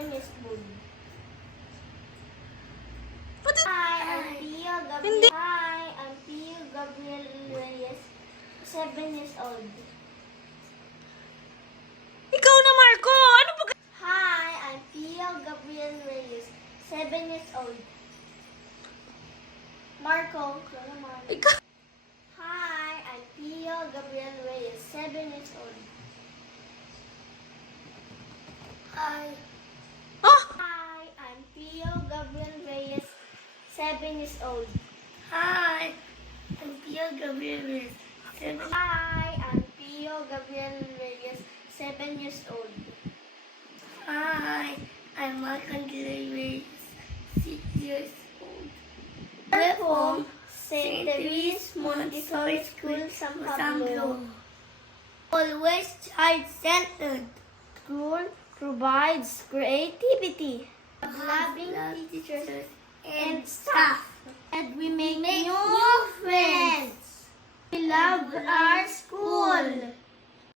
7 years old. Hi, I'm Pio Gabriel. Hi, I'm Pio Gabriel Reyes, 7 years old. Ikaw na, Marco! Ano ba? Hi, I'm Pio Gabriel Reyes, 7 years old. Marco, Ikaw. Hi, I'm Pio Gabriel Reyes, 7 years old. Hi. Oh! Hi, I'm Pio Gabriel Reyes, 7 years old. Hi, I'm Pio Gabriel Reyes, 7. Hi, I'm Pio Gabriel Reyes, 7 years old. Hi, I'm Marc-Andre Reyes, 6 years old. We're from St. Therese Montessori School, San Pablo. Always child-centered. School provides creativity. Loving teachers